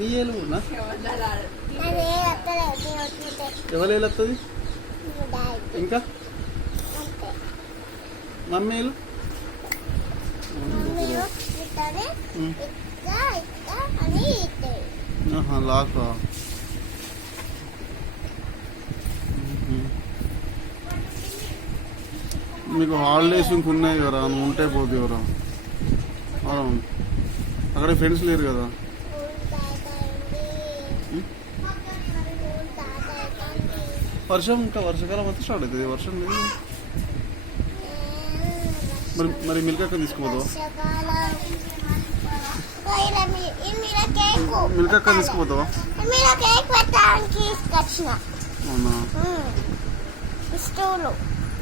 నీ ఏలు నా ఎవరు ఏలు వస్తుంది ఇంకా మమ్మీ ఏలు లాకా మీకు హాలిడేస్ ఇంకున్నాయి కదా నువ్వు ఉంటే పోతే ఎవరా అక్కడ ఫ్రెండ్స్ లేరు కదా వర్షం ఇంకా వర్షాకాలం అంతా స్టార్ట్ అవుతుంది వర్షం లేదు మరి మిల్క్ అక్క తీసుకుపోతావా మిల్క్ అక్క తీసుకుపోతావా అవునా